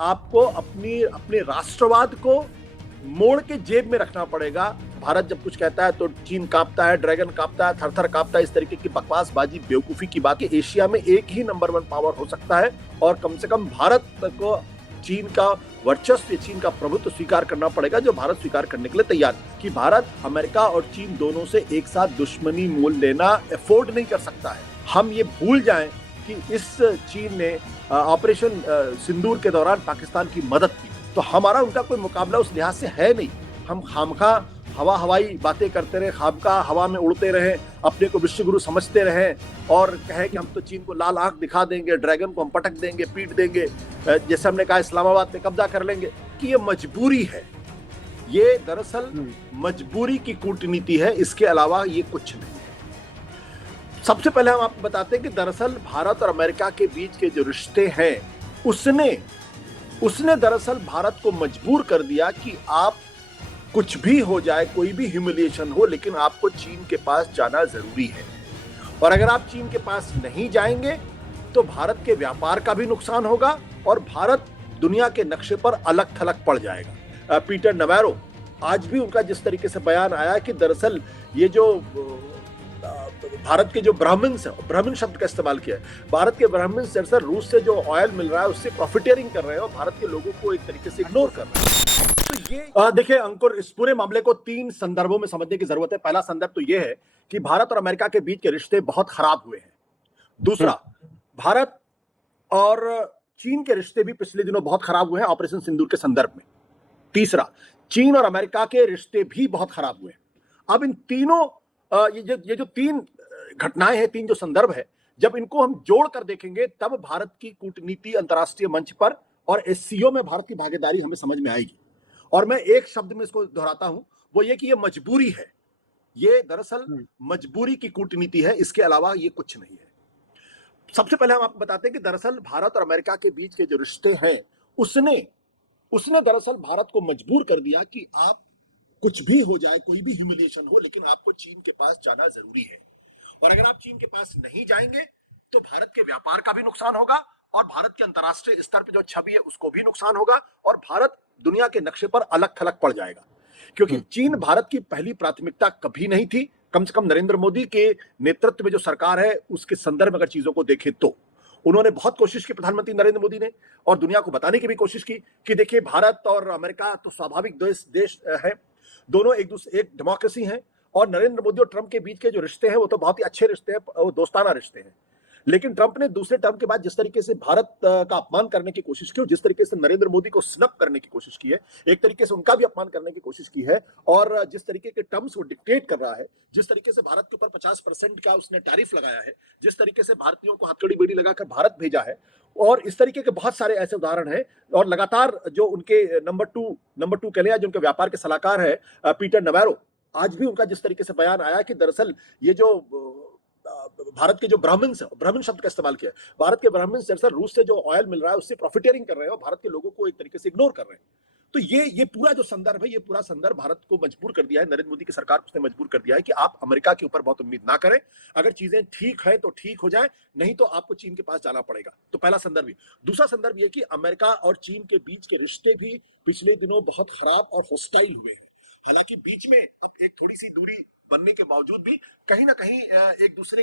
आपको अपने राष्ट्रवाद को मोड़ के जेब में रखना पड़ेगा। भारत जब कुछ कहता है तो चीन कांपता है, ड्रैगन कांपता है, थर-थर कांपता है। इस तरीके की बकवासबाजी, बेवकूफी की बात है। एशिया में एक ही नंबर 1 पावर हो सकता है और कम से कम भारत को चीन का वर्चस्व, चीन का प्रभुत्व स्वीकार करना पड़ेगा, जो भारत स्वीकार करने के लिए तैयार है। कि भारत अमेरिका और चीन दोनों से एक साथ दुश्मनी मोल लेना अफोर्ड नहीं कर सकता है। हम ये भूल जाएं कि इस चीन ने ऑपरेशन सिंदूर के दौरान पाकिस्तान की मदद की, तो हमारा उनका कोई मुकाबला उस लिहाज से है नहीं। हम खामखा हवाई बातें करते रहे, खामखा हवा में उड़ते रहे, अपने को विश्वगुरु समझते रहे और कहे कि हम तो चीन को लाल आंख दिखा देंगे, ड्रैगन को हम पटक देंगे, पीट देंगे, जैसे हमने कहा इस्लामाबाद पे कब्जा कर लेंगे। कि ये मजबूरी है, ये दरअसल मजबूरी की कूटनीति है, इसके अलावा ये कुछ नहीं। सबसे पहले हम आपको बताते हैं कि दरअसल भारत और अमेरिका के बीच के जो रिश्ते हैं, उसने दरअसल भारत को मजबूर कर दिया कि आप कुछ भी हो जाए, कोई भी ह्यूमिलिएशन हो, लेकिन आपको चीन के पास जाना जरूरी है। और अगर आप चीन के पास नहीं जाएंगे तो भारत के व्यापार का भी नुकसान होगा और भारत दुनिया के नक्शे पर अलग थलग पड़ जाएगा। पीटर नवैरो, आज भी उनका जिस तरीके से बयान आया कि दरअसल ये जो भारत के जो ब्राह्मण्स हैं, ब्राह्मण शब्द का इस्तेमाल किया है, भारत के ब्राह्मण दरअसल रूस से जो ऑयल मिल रहा है उससे प्रॉफिटियरिंग कर रहे हैं और भारत के लोगों को एक तरीके से इग्नोर कर रहे हैं। तो ये देखिए अंकुर, इस पूरे मामले को 3 संदर्भों में समझने की जरूरत है। पहला संदर्भ तो ये है कि भारत और अमेरिका के बीच के रिश्ते बहुत खराब हुए हैं। दूसरा, भारत और चीन के रिश्ते भी पिछले दिनों बहुत खराब हुए हैं ऑपरेशन सिंदूर के संदर्भ में। तीसरा, चीन और अमेरिका के रिश्ते भी बहुत खराब हुए हैं। अब इन तीनों ये जो 3 घटनाएं हैं, 3 जो संदर्भ है, जब इनको हम जोड़ कर देखेंगे तब भारत की कूटनीति अंतर्राष्ट्रीय मंच पर और एससीओ में भारत की भागीदारी हमें समझ में आएगी। और मैं एक शब्द में इसको दोहराता हूं, वो ये कि ये मजबूरी है। ये दरअसल मजबूरी की कूटनीति है, इसके अलावा ये कुछ नहीं है। सबसे पहले हम आपको बताते हैं कि दरअसल भारत और अमेरिका के बीच के जो रिश्ते हैं, उसने दरअसल भारत को मजबूर कर दिया कि आप कुछ भी हो जाए, कोई भी ह्यूमिलिएशन हो, लेकिन आपको चीन के पास जाना जरूरी है। और अगर आप चीन के पास नहीं जाएंगे तो भारत के व्यापार का भी नुकसान होगा और भारत के अंतर्राष्ट्रीय स्तर पर जो छवि है उसको भी नुकसान होगा और भारत दुनिया के नक्शे पर अलग थलग पड़ जाएगा। क्योंकि चीन भारत की पहली प्राथमिकता कभी नहीं थी। कम से कम नरेंद्र मोदी के नेतृत्व में जो सरकार है उसके संदर्भ में अगर चीजों को देखें तो उन्होंने बहुत कोशिश की, प्रधानमंत्री नरेंद्र मोदी ने, और दुनिया को बताने की भी कोशिश की कि देखिए भारत और अमेरिका तो स्वाभाविक देश है, दोनों एक डेमोक्रेसी हैं और नरेंद्र मोदी और ट्रंप के बीच के जो रिश्ते हैं वो तो बहुत ही अच्छे रिश्ते हैं, वो दोस्ताना रिश्ते हैं। लेकिन ट्रंप ने दूसरे टर्म के बाद जिस तरीके से भारत का अपमान करने की कोशिश की, जिस तरीके से नरेंद्र मोदी को स्नप करने की कोशिश की है, एक तरीके से उनका भी अपमान करने की कोशिश की है और जिस तरीके के टर्म्स वो डिक्टेट कर रहा है, जिस तरीके से भारत के ऊपर 50% का उसने टैरिफ लगाया है, जिस तरीके से भारतीयों को हथकड़ी बेड़ी लगाकर भारत भेजा है, और इस तरीके के बहुत सारे ऐसे उदाहरण हैं। और लगातार जो उनके नंबर टू कह लिया, जो उनके व्यापार के सलाहकार है पीटर नवैरो, आज भी उनका जिस तरीके से बयान आया कि दरअसल ये जो भारत के जो ब्राह्मण्स हैं, ब्राह्मण शब्द का इस्तेमाल किया है, भारत के ब्राह्मण दरअसल रूस से जो ऑयल मिल रहा है उससे प्रॉफिटियरिंग कर रहे हैं और भारत के लोगों को एक तरीके से इग्नोर कर रहे हैं। तो ये पूरा जो संदर्भ है, ये पूरा संदर्भ भारत को मजबूर कर दिया है, नरेंद्र मोदी की सरकार को उसने मजबूर कर दिया है कि आप अमेरिका के ऊपर बहुत उम्मीद ना करें। अगर चीजें ठीक है तो ठीक हो जाए, नहीं तो आपको चीन के पास जाना पड़ेगा। तो पहला संदर्भ ये। दूसरा संदर्भ ये कि अमेरिका और चीन के बीच के रिश्ते भी पिछले दिनों बहुत खराब और हॉस्टाइल हुए हैं। हालांकि बीच में अब एक थोड़ी सी दूरी बनने के बावजूद भी कहीं ना कहीं एक दूसरे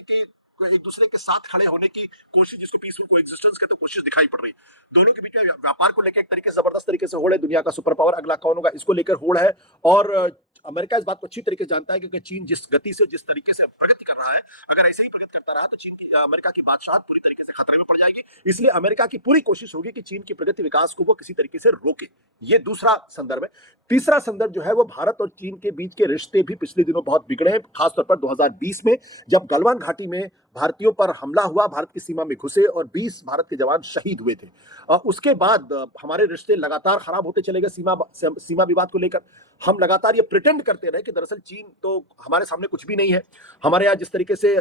के साथ खड़े होने की कोशिश, जिसको पीसफुल कोएग्जिस्टेंस कहते हैं, कोशिश दिखाई पड़ रही है। दोनों के बीच में व्यापार को लेकर एक तरीके से जबरदस्त तरीके से होड़ है, दुनिया का सुपर पावर अगला कौन होगा इसको लेकर होड़ है। और अमेरिका इस बात को अच्छी तरीके से जानता है क्योंकि चीन जिस गति से, जिस तरीके से प्रगति कर रहा है, अगर ऐसे ही प्रगति करता रहा तो चीन की, अमेरिका की बादशाह पूरी तरीके से खतरे में पड़ जाएगी। इसलिए अमेरिका की पूरी कोशिश होगी कि चीन की प्रगति विकास को वो किसी तरीके से रोके। ये दूसरा संदर्भ है। तीसरा संदर्भ जो है वो भारत और चीन के बीच के रिश्ते भी पिछले दिनों बहुत बिगड़े हैं, खासतौर पर 2020 में जब गलवान घाटी में भारतीयों पर हमला हुआ, भारत की सीमा में घुसे और 20 भारत के जवान शहीद हुए थे। उसके बाद हमारे रिश्ते लगातार खराब होते चले गए। सीमा विवाद को लेकर हम लगातार ये प्रिटेंड करते रहे कि दरअसल चीन तो हमारे सामने कुछ भी नहीं है। हमारे यहाँ जिस तरीके से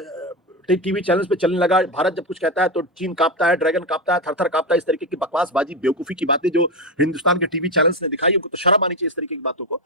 टीवी चैनल्स पे चलने लगा, भारत जब कुछ कहता है तो चीन कांपता है, ड्रैगन कांपता है, थर-थर कांपता है, इस तरीके की बकवासबाजी, बेवकूफी की बातें जो हिंदुस्तान के टीवी चैनल्स ने दिखाई, उनको तो शर्म आनी चाहिए इस तरीके की बातों को।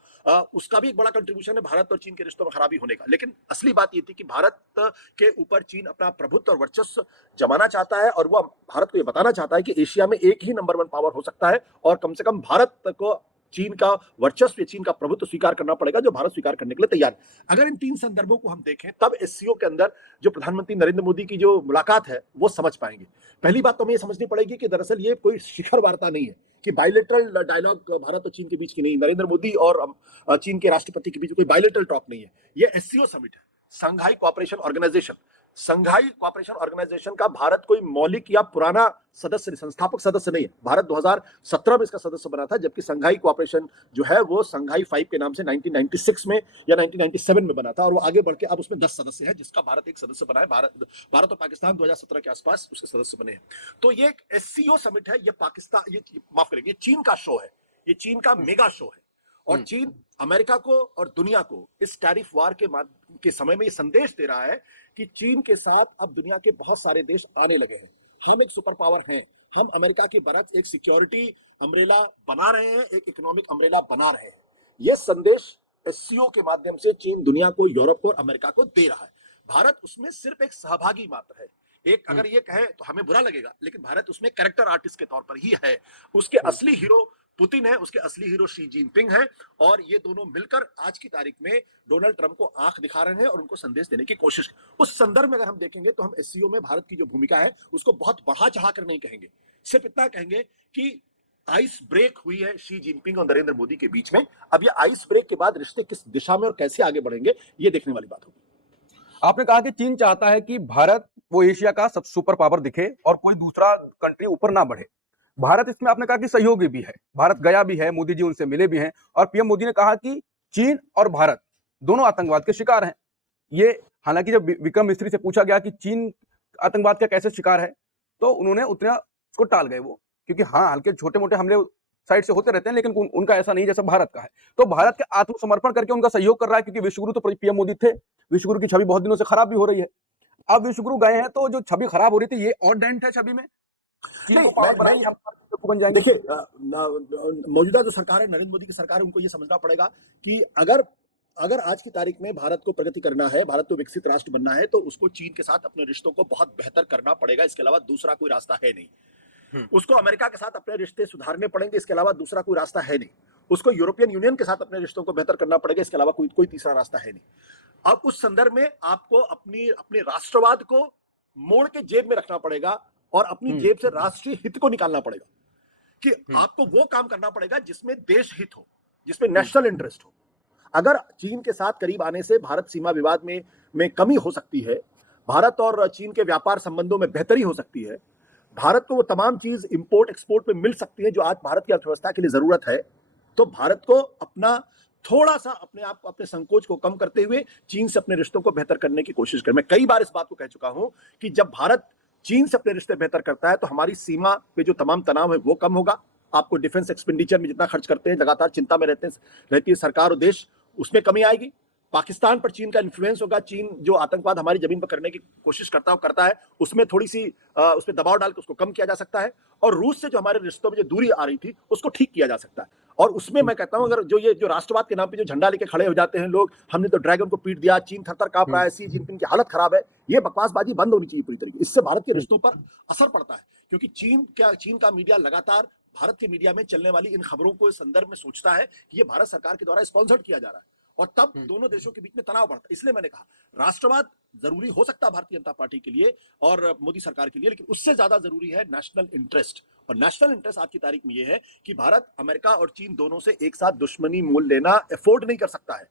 उसका भी एक बड़ा कंट्रीब्यूशन है भारत और चीन के रिश्तों में खराबी होने का। लेकिन असली बात ये थी कि भारत के ऊपर चीन अपना प्रभुत्व और वर्चस्व जमाना चाहता है, और वो भारत को ये बताना चाहता है कि एशिया में एक ही नंबर 1 पावर हो सकता है, और कम से कम भारत को चीन का वर्चस्व, चीन का प्रभुत्व स्वीकार करना पड़ेगा, जो भारत स्वीकार करने के लिए तैयार है। अगर इन 3 संदर्भों को हम देखें, तब एससीओ के अंदर जो प्रधानमंत्री नरेंद्र मोदी की जो मुलाकात है, वो समझ पाएंगे। पहली बात तो हमें ये समझनी पड़ेगी कि दरअसल ये कोई शिखर वार्ता नहीं है, कि बायलैटरल डायलॉग भारत और चीन के बीच की नहीं, नरेंद्र मोदी और चीन के राष्ट्रपति के बीच कोई बायलैटरल टॉक नहीं है। ये एससीओ समिट है, संघाई कोऑपरेशन ऑर्गेनाइजेशन। संघाई कोऑपरेशन ऑर्गेनाइजेशन का भारत कोई मौलिक या पुराना सदस्य, संस्थापक सदस्य नहीं है। भारत 2017 में इसका सदस्य बना था, जबकि संघाई कोऑपरेशन जो है वो संघाई 5 के नाम से 1996 में या 1997 में बना था, और वो आगे बढ़ के अब उसमें 10 सदस्य है, जिसका भारत एक सदस्य बना है। भारत और पाकिस्तान 2017 के आसपास उसके सदस्य बने हैं। तो ये एससीओ समिट है, ये पाकिस्तान, ये माफ करेंगे, ये चीन का शो है, ये चीन का मेगा शो है। और चीन अमेरिका को और दुनिया को इस टैरिफ वार के समय में ये संदेश दे रहा है कि चीन के साथ अब दुनिया के बहुत सारे देश आने लगे हैं। हम एक सुपर पावर हैं, हम अमेरिका की बरक्स एक सिक्योरिटी अम्ब्रेला बना रहे हैं, एक इकोनॉमिक अम्ब्रेला बना रहे हैं। यह संदेश एससीओ के माध्यम से चीन दुनिया को, यूरोप को और अमेरिका को दे रहा है। भारत उसमें सिर्फ एक सहभागी मात्र है। एक अगर ये कहे तो हमें बुरा लगेगा, लेकिन भारत उसमें कैरेक्टर आर्टिस्ट के तौर पर ही है। उसके असली हीरो पुतिन है, उसके असली हीरो शी जिनपिंग है, और ये दोनों मिलकर आज की तारीख में डोनाल्ड ट्रंप को आंख दिखा रहे हैं और उनको संदेश देने की कोशिश। उस संदर्भ में अगर हम देखेंगे तो हम एससीओ में भारत की जो भूमिका है उसको बहुत बढ़ा चढ़ाकर नहीं कहेंगे, सिर्फ इतना कहेंगे कि आइस ब्रेक हुई है शी जिनपिंग और नरेंद्र मोदी के बीच में। अब ये आइस ब्रेक के बाद रिश्ते किस दिशा में और कैसे आगे बढ़ेंगे, ये देखने वाली बात होगी। आपने कहा कि चीन चाहता है कि भारत वो एशिया का सब सुपर पावर दिखे और कोई दूसरा कंट्री ऊपर ना बढ़े। भारत इसमें आपने कहा कि सहयोगी भी है, भारत गया भी है, मोदी जी उनसे मिले भी हैं, और पीएम मोदी ने कहा कि चीन और भारत दोनों आतंकवाद के शिकार हैं। ये हालांकि जब विक्रम मिस्त्री से पूछा गया कि चीन आतंकवाद का कैसे शिकार है, तो उन्होंने उतना उसको टाल गए वो, क्योंकि हाँ हल्के छोटे मोटे हमले साइड से होते रहते हैं, लेकिन उनका ऐसा नहीं जैसा भारत का है। तो भारत के आत्मसमर्पण करके उनका सहयोग कर रहा है, क्योंकि विश्वगुरु तो पीएम मोदी थे, विश्वगुरु की छवि बहुत दिनों से खराब भी हो रही है। अब विश्वगुरु गए हैं तो जो छवि खराब हो रही थी, ये और डेंट है छवि में, बन जाएंगे। देखिए, मौजूदा जो सरकार है, नरेंद्र मोदी की सरकार है, उनको ये समझना पड़ेगा कि अगर आज की तारीख में भारत को प्रगति करना है, भारत को विकसित राष्ट्र बनना है, तो उसको चीन के साथ अपने रिश्तों को बहुत बेहतर करना पड़ेगा। इसके अलावा दूसरा कोई रास्ता है नहीं। उसको अमेरिका के साथ अपने रिश्ते सुधारने पड़ेंगे, इसके अलावा दूसरा कोई रास्ता है नहीं। उसको यूरोपियन यूनियन के साथ अपने रिश्तों को बेहतर करना पड़ेगा, इसके अलावा कोई तीसरा रास्ता है नहीं। अब उस संदर्भ में आपको अपने राष्ट्रवाद को मोड़ के जेब में रखना पड़ेगा और अपनी जेब से राष्ट्रीय हित को निकालना पड़ेगा, कि आपको वो काम करना पड़ेगा जिसमें देश हित हो, जिसमें नेशनल इंटरेस्ट हो। अगर चीन के साथ करीब आने से भारत सीमा विवाद में कमी हो सकती है, भारत और चीन के व्यापार संबंधों में बेहतरी हो सकती है, भारत को वो तमाम चीज इंपोर्ट एक्सपोर्ट में मिल सकती है जो आज भारत की अर्थव्यवस्था के लिए जरूरत है, तो भारत को अपना थोड़ा सा अपने संकोच को कम करते हुए चीन से अपने रिश्तों को बेहतर करने की कोशिश करें। मैं कई बार इस बात को कह चुका हूं कि जब भारत चीन से अपने रिश्ते बेहतर करता है तो हमारी सीमा पे जो तमाम तनाव है वो कम होगा। आपको डिफेंस एक्सपेंडिचर में जितना खर्च करते हैं, लगातार चिंता में रहती है सरकार और देश, उसमें कमी आएगी। पाकिस्तान पर चीन का इन्फ्लुएंस होगा, चीन जो आतंकवाद हमारी जमीन पर करने की कोशिश करता है उसमें थोड़ी सी उस पर दबाव डाल के उसको कम किया जा सकता है, और रूस से जो हमारे रिश्तों में जो दूरी आ रही थी उसको ठीक किया जा सकता है। और उसमें मैं कहता हूं, अगर जो राष्ट्रवाद के नाम पे जो झंडा लेके खड़े हो जाते हैं लोग, हमने तो ड्रैगन को पीट दिया, चीन थर-थर कांप रहा है, शी जिनपिंग की हालत खराब है, ये बकवासबाजी बंद होनी चाहिए पूरी तरीके। इससे भारत के रिश्तों पर असर पड़ता है, क्योंकि चीन का मीडिया लगातार भारत के मीडिया में चलने वाली इन खबरों को संदर्भ में सोचता है कि ये भारत सरकार के द्वारा स्पॉन्सर्ड किया जा रहा है, और तब दोनों देशों के बीच में तनाव बढ़ता है। इसलिए मैंने कहा राष्ट्रवाद जरूरी हो सकता है भारतीय जनता पार्टी के लिए और मोदी सरकार के लिए, लेकिन उससे ज्यादा जरूरी है नेशनल इंटरेस्ट। और नेशनल इंटरेस्ट आज की तारीख में यह है कि भारत अमेरिका और चीन दोनों से एक साथ दुश्मनी मोल लेना अफोर्ड नहीं कर सकता है,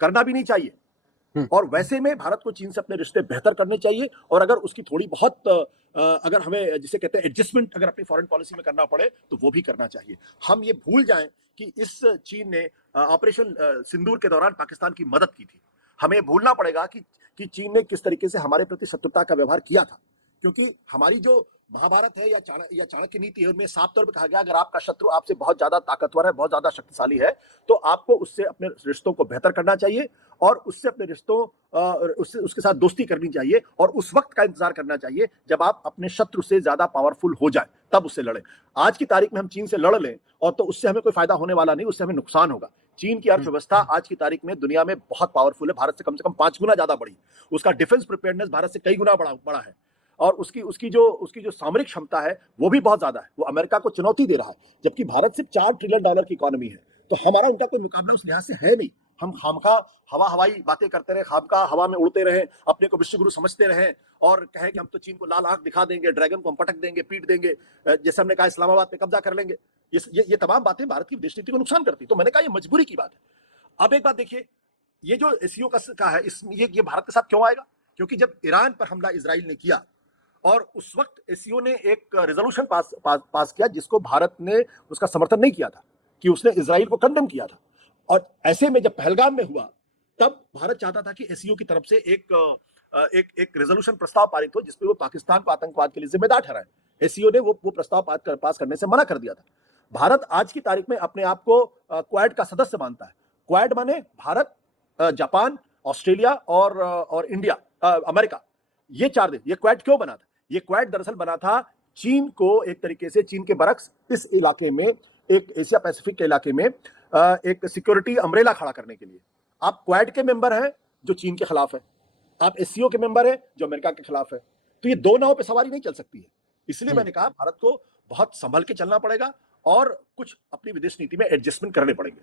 करना भी नहीं चाहिए। और वैसे में भारत को चीन से अपने रिश्ते बेहतर करने चाहिए, और अगर उसकी थोड़ी बहुत अगर हमें जिसे कहते हैं एडजस्टमेंट अगर अपनी फॉरेन पॉलिसी में करना पड़े तो वो भी करना चाहिए। हम ये भूल जाएं कि इस चीन ने ऑपरेशन सिंदूर के दौरान पाकिस्तान की मदद की थी। हमें भूलना पड़ेगा कि चीन ने किस तरीके से हमारे प्रति शत्रुता का व्यवहार किया था, क्योंकि हमारी जो महाभारत है या चाणक्य नीति है उनमें साफ तौर पर कहा गया अगर आपका शत्रु आपसे बहुत ज्यादा ताकतवर है, बहुत ज्यादा शक्तिशाली है, तो आपको उससे अपने रिश्तों को बेहतर करना चाहिए और उससे अपने रिश्तों उससे उसके साथ दोस्ती करनी चाहिए और उस वक्त का इंतजार करना चाहिए जब आप अपने शत्रु से ज्यादा पावरफुल हो जाए, तब उससे लड़ें। आज की तारीख में हम चीन से लड़ लें और तो उससे हमें कोई फायदा होने वाला नहीं, उससे हमें नुकसान होगा। चीन की अर्थव्यवस्था आज की तारीख में दुनिया में बहुत पावरफुल है, भारत से कम 5 गुना ज्यादा बड़ी। उसका डिफेंस प्रिपेयरनेस भारत से कई गुना बड़ा है और उसकी जो सामरिक क्षमता है वो भी बहुत ज्यादा है। वो अमेरिका को चुनौती दे रहा है, जबकि भारत सिर्फ $4 ट्रिलियन की इकोनॉमी है। तो हमारा उनका कोई मुकाबला उस लिहाज से है नहीं। हम खामखा हवाई बातें करते रहे, खामखा हवा में उड़ते रहे, अपने को विश्व गुरु समझते रहे और कहे कि हम तो चीन को लाल आंख दिखा देंगे, ड्रैगन को हम पटक देंगे, पीट देंगे, जैसे हमने कहा इस्लामाबाद पे कब्जा कर लेंगे। ये तमाम बातें भारत की विदेश नीति को नुकसान करती। तो मैंने कहा ये मजबूरी की बात है। अब एक बात देखिए, ये जो एससीओ का है, ये भारत के साथ क्यों आएगा? क्योंकि जब ईरान पर हमला इजराइल ने किया और उस वक्त एससीओ ने एक रेजोल्यूशन पास किया जिसको भारत ने उसका समर्थन नहीं किया था, कि उसने इजराइल को कंडेम किया था। और ऐसे में जब पहलगाम में हुआ तब भारत चाहता था कि एससीओ की तरफ से एक रेजोल्यूशन प्रस्ताव पारित हो जिसपे वो पाकिस्तान को आतंकवाद के लिए जिम्मेदार ठहराए। एससीओ ने वो प्रस्ताव पास करने से मना कर दिया था। भारत आज की तारीख में अपने आप को क्वाड का सदस्य मानता है। क्वाड माने भारत, जापान, ऑस्ट्रेलिया और इंडिया, अमेरिका, ये 4 देश। ये क्वाड क्यों बना था? ये क्वाड दरअसल बना था चीन को एक तरीके से, चीन के बरक्स इस इलाके में, एक एशिया पैसिफिक के इलाके में एक सिक्योरिटी अम्ब्रेला खड़ा करने के लिए। आप क्वाड के मेंबर हैं जो चीन के खिलाफ है, आप एससीओ के मेंबर हैं जो अमेरिका के खिलाफ है। तो ये दो नाव पे सवारी नहीं चल सकती है। इसलिए मैंने कहा भारत को बहुत संभल के चलना पड़ेगा और कुछ अपनी विदेश नीति में एडजस्टमेंट करने पड़ेंगे।